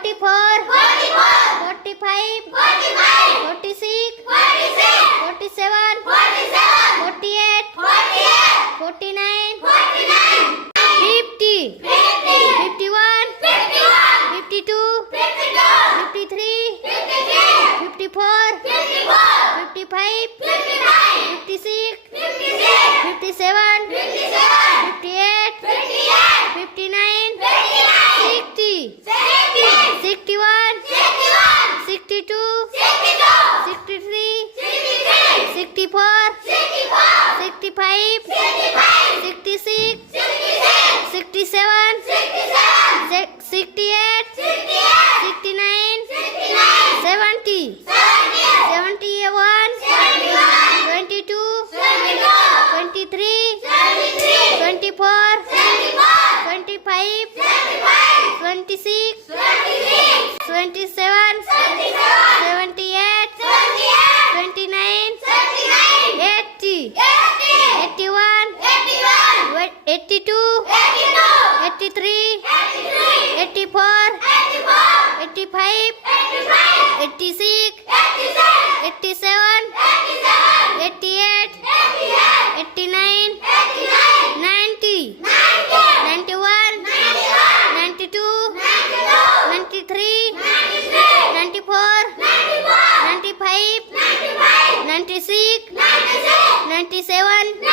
44, 45, 46, 47, 48, 49, 50, 51, 52, 53, 54, 55, 56, 57, 58, 59, 60, 61, 62, 63, 64, 65, 66, 67, 68, 69, 70, 71, 22, 23, 24, 25, 26, 27, 78, 29, 80, 81, 82, 83, 84, 85, 86, 87, 88, 89, 90, 91, 92, 93, 94, 95, 96, 97,